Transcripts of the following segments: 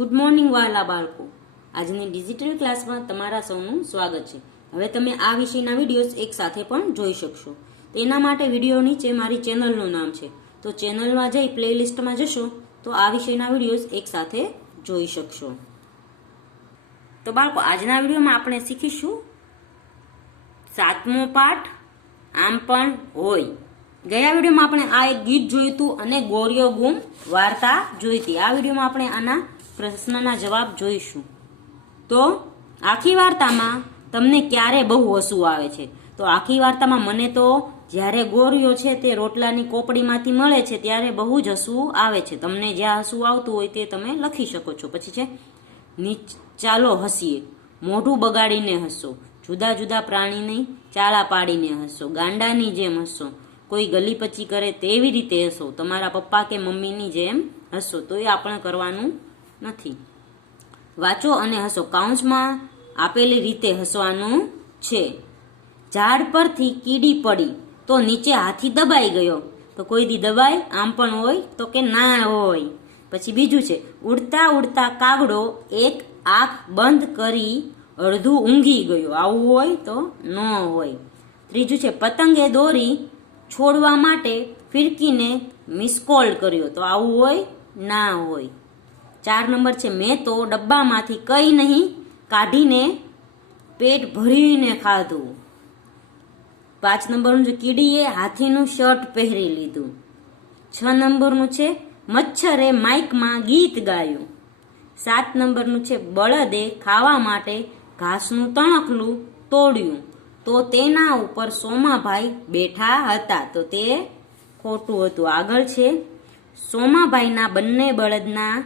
Good morning વાલા બાળકો, આજની ડિજિટલ ક્લાસમાં તમારા સૌનું સ્વાગત છે। હવે તમે આ વિષયના વિડીયોઝ એક સાથે પણ જોઈ શકશો। તેના માટે વિડીયો નીચે મારી ચેનલનું નામ છે, તો ચેનલમાં જઈ પ્લેલિસ્ટમાં જશો તો આ વિષયના વિડીયોઝ એક સાથે જોઈ શકશો। તો બાળકો, આજના વિડીયોમાં આપણે શીખીશું 7મો પાઠ આમ પણ હોય। ગયા વિડીયોમાં આપણે આ એક ગીત જોયું હતું અને ગોરીઓ ગુમ વાર્તા જોઈ હતી। આ વિડીયોમાં આપણે આના પ્રશ્નના જવાબ જોઈશું। તો આખી વાર્તામાં તમને ક્યારે બહુ હસવું આવે છે? તો આખી વાર્તામાં મને તો જ્યારે ગોરીઓ છે તે રોટલાની કોપડીમાંથી મળે છે ત્યારે બહુ જ હસવું આવે છે। તમને જ્યાં હસવું આવતું હોય તે તમે લખી શકો છો। પછી છે ચાલો હસીએ, મોઢું બગાડીને હસો, જુદા જુદા પ્રાણીની ચાળા પાડીને હસો, ગાંડાની જેમ હસો, કોઈ ગલી પચી કરે તેવી રીતે હસો, તમારા પપ્પા કે મમ્મીની જેમ હસો। તો એ આપણે કરવાનું નથી। વાંચો અને હસો, કાઉન્સમાં આપેલી રીતે હસવાનું છે। ઝાડ પરથી કીડી પડી તો નીચે હાથી દબાઈ ગયો, તો કોઈ દી દબાય? આમ પણ હોય તો કે ના હોય? પછી બીજું છે, ઉડતા ઉડતા કાગડો એક આંખ બંધ કરી અડધું ઊંઘી ગયો, આવું હોય તો ન હોય? ત્રીજું છે, પતંગે દોરી છોડવા માટે ફિરકીને મિસકોલ કર્યો, તો આવું હોય? ના હોય? 4 નંબર છે, મેં તો ડબ્બામાંથી કંઈ નહીં કાઢીને પેટ ભરીને ખાધું। 5 નંબરનું છે, કીડીએ હાથીનું શર્ટ પહેરી લીધું। 6 નંબરનું છે, મચ્છરે માઇકમાં ગીત ગાયું। 7 નંબરનું છે, બળદે ખાવા માટે ઘાસનું તણખલું તોડ્યું, તો તેના ઉપર સોમાભાઈ બેઠા હતા, તો તે ખોટું હતું। આગળ છે, સોમાભાઈના બંને બળદના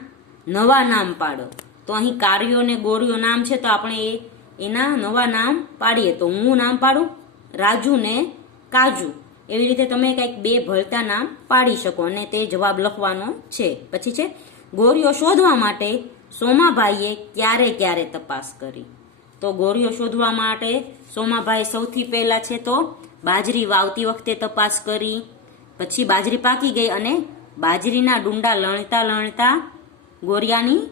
નવા નામ પાડો। તો અહીં કારિયો ને ગોરીઓ નામ છે, તો આપણે એના નવા નામ પાડીએ। તો હું નામ પાડું રાજુ ને કાજુ, એવી રીતે તમે કંઈક 2 ભળતા નામ પાડી શકો અને તે જવાબ લખવાનો છે। પછી છે, ગોરીઓ શોધવા માટે સોમાભાઈએ ક્યારે ક્યારે તપાસ કરી? તો ગોરીઓ શોધવા માટે સોમાભાઈ સૌથી પહેલા છે તો બાજરી વાવતી વખતે તપાસ કરી, પછી બાજરી પાકી ગઈ અને બાજરીના ડુંડા લણતા લણતા ગોરિયાની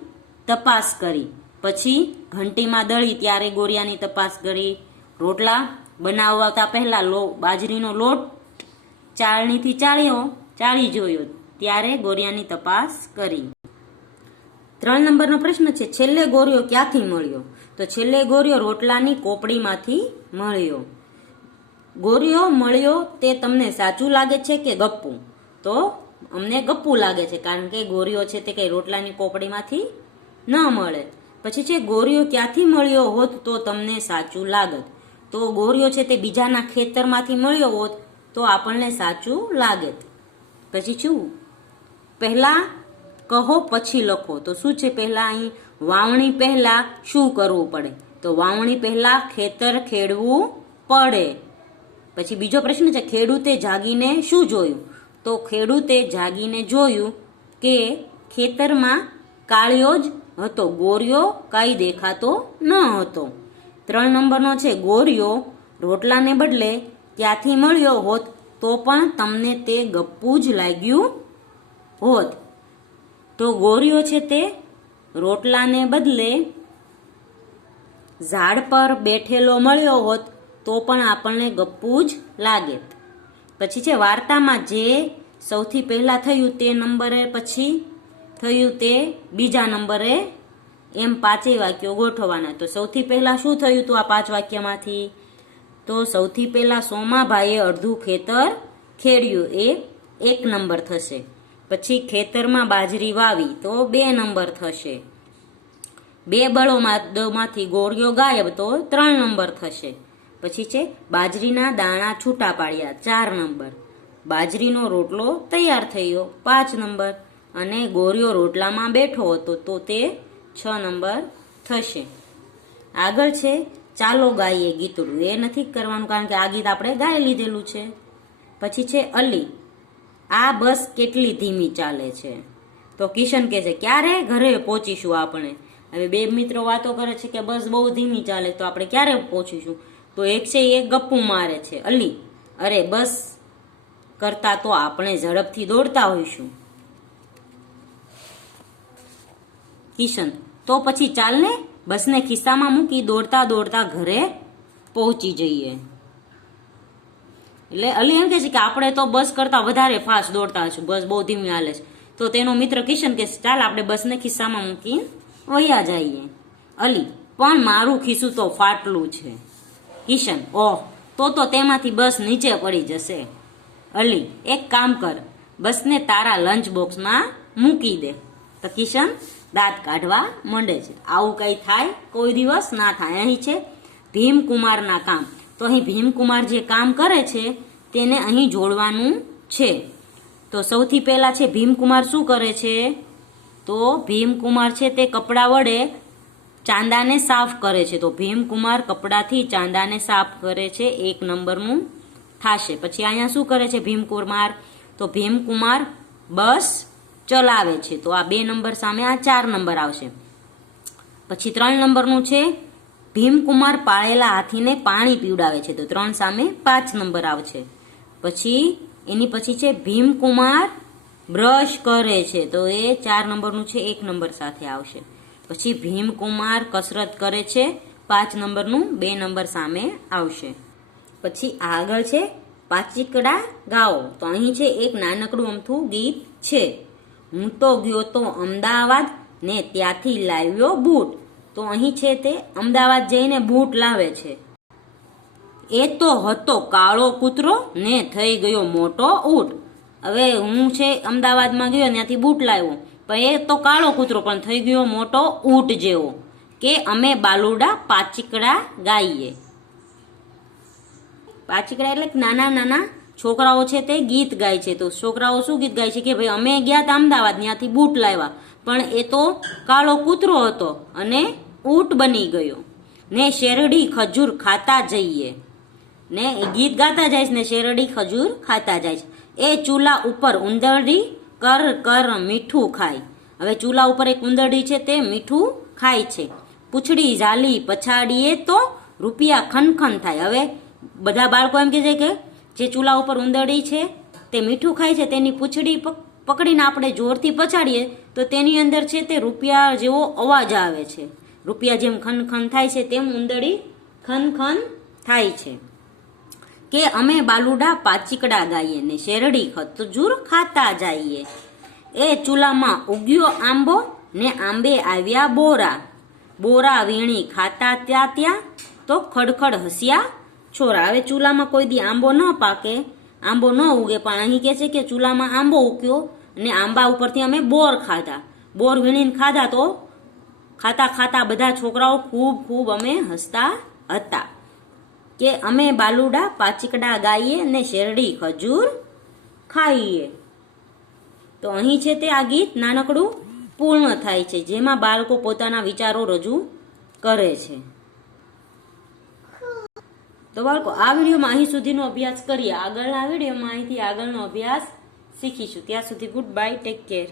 તપાસ કરી, પછી ઘંટીમાં દળી ત્યારે ગોરિયાની તપાસ કરી, રોટલા બનાવતા પહેલા બાજરીનો લોટ ચાળણીથી ચાળી જોયો ત્યારે ગોરિયાની તપાસ કરી। 3 નંબરનો પ્રશ્ન છે, છેલ્લે ગોરિયો ક્યાંથી મળ્યો? તો છેલ્લે ગોરિયો રોટલાની કોપડીમાંથી મળ્યો। ગોરિયો મળ્યો તે તમને સાચું લાગે છે કે ગપ્પુ? તો અમને ગપ્પુ લાગે છે, કારણ કે ગોરિયો છે તે કઈ રોટલાની કોપડીમાંથી ન મળે। પછી છે, ગોરિયો ક્યાંથી મળ્યો હોત તો તમને સાચું લાગત? તો ગોરિયો છે તે બીજાના ખેતરમાંથી મળ્યો હોત તો આપણને સાચું લાગત। પછી શું? પહેલા કહો પછી લખો, તો શું છે પહેલા? અહીં વાવણી પહેલા શું કરવું પડે? તો વાવણી પહેલા ખેતર ખેડવું પડે। પછી બીજો પ્રશ્ન છે, ખેડૂતે જાગીને શું જોયું? તો ખેડૂતે જાગીને જોયું કે ખેતરમાં કાળિયો જ હતો, ગોરિયો કાંઈ દેખાતો ન હતો। 3 નંબરનો છે, ગોરિયો રોટલાને બદલે ત્યાંથી મળ્યો હોત તો પણ તમને તે ગપ્પુ જ લાગ્યું હોત। તો ગોરિયો છે તે રોટલાને બદલે ઝાડ પર બેઠેલો મળ્યો હોત તો પણ આપણને ગપ્પુ જ લાગેત। પછી છે, વાર્તામાં જે સૌથી પહેલા થયું તે નંબરે પછી થયું તે બીજા નંબરે, એમ 5 વાક્યો ગોઠવવાના। તો સૌથી પહેલા શું થયું હતું આ 5 વાક્યમાંથી? તો સૌથી પહેલા સોમાભાઈએ અડધું ખેતર ખેડ્યું, એ 1 નંબર થશે। પછી ખેતરમાં બાજરી વાવી, તો 2 નંબર થશે। 2 બળદોમાંથી ગોરીઓ ગાયબ, તો 3 નંબર થશે। પછી છે, બાજરીના દાણા છૂટા પાડ્યા, 4 નંબર। બાજરીનો રોટલો તૈયાર થયો, 5 નંબર। અને ગોરીઓ રોટલામાં બેઠો હતો, તો તે 6 નંબર થશે। આગળ છે, ચાલો ગાઈએ ગીતડું, એ નથી કરવાનું કારણ કે આ ગીત આપણે ગાઈ લીધેલું છે। પછી છે, અલી આ બસ કેટલી ધીમી ચાલે છે? તો કિશન કહે છે, ક્યારે ઘરે પહોંચીશું આપણે? હવે 2 મિત્રો વાતો કરે છે કે બસ બહુ ધીમી ચાલે, તો આપણે ક્યારે પહોંચીશું? તો એક છે એ ગપ્પુ મારે છે, અલી અરે બસ કરતા તો આપણે ઝડપથી દોડતા હોઈશું। કિશન: તો પછી ચાલ ને, બસને ખિસ્સામાં મૂકી દોડતા દોડતા ઘરે પહોંચી જઈએ. એટલે અલી એમ કે છે કે આપણે તો બસ કરતા વધારે ફાસ્ટ દોડતા હશું, બસ બહુ ધીમી હાલે છે. તો તેનો મિત્ર કિશન કે ચાલ આપણે બસને ખિસ્સામાં મૂકી વયા જઈએ. અલી: પણ મારું ખિસ્સું તો ફાટલું છે. કિશન: ઓહ, તો તેમાંથી બસ નીચે પડી જશે. અલી: એક કામ કર, બસને તારા લંચ બોક્સમાં મૂકી દે. તો કિશન દાંત કાઢવા માંડે છે. આવું કઈ થાય? કોઈ દિવસ ના થાય. અહીં છે ભીમકુમારના કામ. તો અહીં ભીમકુમાર જે કામ કરે છે તેને અહીં જોડવાનું છે. તો સૌથી પહેલા છે ભીમકુમાર શું કરે છે? તો ભીમકુમાર છે તે કપડા વડે ચાંદાને સાફ કરે છે. તો ભીમકુમાર કપડાથી ચાંદાને સાફ કરે છે, 1 નંબરનું થાશે. પછી અહીંયા શું કરે છે ભીમકુમાર? તો ભીમકુમાર બસ ચલાવે છે. તો આ 2 નંબર સામે આ 4 નંબર આવશે. પછી 3 નંબરનું છે ભીમકુમાર પાળેલા હાથીને પાણી પીવડાવે છે. તો 3 સામે 5 નંબર આવશે. પછી એની પછી છે ભીમકુમાર બ્રશ કરે છે. તો એ 4 નંબરનું છે, 1 નંબર સાથે આવશે. પછી ભીમકુમાર કસરત કરે છે, 5 નંબરનું 2 નંબર સામે આવશે. પછી આગળ છે પાચીકડા ગાઓ. તો અહીં છે એક નાનકડું અમથું ગીત છે. હું તો ગયો તો અમદાવાદ ને ત્યાંથી લાવ્યો બૂટ. તો અહીં છે તે અમદાવાદ જઈને બૂટ લાવે છે. એ તો હતો કાળો કૂતરો ને થઈ ગયો મોટો ઊંટ. હવે હું છે અમદાવાદમાં ગયો ત્યાંથી બૂટ લાવ્યો, પણ એ તો કાળો કૂતરો પણ થઈ ગયો મોટો ઊંટ જેવો. કે અમે બાલુડા પાચીકડા ગાઈએ. પાચીકડા એટલે નાના નાના છોકરાઓ છે તે ગીત ગાય છે. તો છોકરાઓ શું ગીત ગાય છે કે ભાઈ અમે ગયા હતા અમદાવાદ, ત્યાંથી બૂટ લાવ્યા, પણ એ તો કાળો કૂતરો હતો અને ઊંટ બની ગયો. ને શેરડી ખજૂર ખાતા જઈએ. ને ગીત ગાતા જાય છે ને શેરડી ખજૂર ખાતા જાય છે. એ ચૂલા ઉપર ઉંદરડી કર કર મીઠું ખાય. હવે ચૂલા ઉપર એક ઉંદરડી છે તે મીઠું ખાય છે. પૂંછડી ઝાલી પછાડીએ તો રૂપિયા ખનખન થાય. હવે બધા બાળકો એમ કહે છે કે જે ચૂલા ઉપર ઉંદરડી છે તે મીઠું ખાય છે, તેની પૂંછડી પકડીને આપણે જોરથી પછાડીએ તો તેની અંદર છે તે રૂપિયા જેવો અવાજ આવે છે. રૂપિયા જેમ ખનખન થાય છે તેમ ઉંદરડી ખનખન થાય છે. કે અમે બાલુડા પાચીકડા ગાઈએ ને શેરડી ખજૂર ખાતા જઈએ. એ ચૂલામાં ઉગ્યો આંબો ને આંબે આવ્યા બોરા. બોરા વીણી ખાતા ત્યાં તો ખડખડ હસ્યા છોરા. હવે ચૂલામાં કોઈ દી આંબો ન પાકે, આંબો ન ઉગે, પણ અહીં કહે છે કે ચૂલામાં આંબો ઉગ્યો અને આંબા ઉપરથી અમે બોર ખાધા. બોર વીણીને ખાધા તો ખાતા ખાતા બધા છોકરાઓ ખૂબ અમે હસતા હતા. કે અમે બાલુડા પાચીકડા ગાઈએ ને શેરડી ખજૂર ખાઈએ. તો અહીં છે તે આ ગીત નાનકડું પૂર્ણ થાય છે, જેમાં બાળકો પોતાના વિચારો રજૂ કરે છે. તો બાળકો આ વિડીયોમાં અહીં સુધીનો અભ્યાસ કરીએ. આગળના વિડીયોમાં અહીંથી આગળનો અભ્યાસ શીખીશું. ત્યાં સુધી ગુડ બાય, ટેક કેર.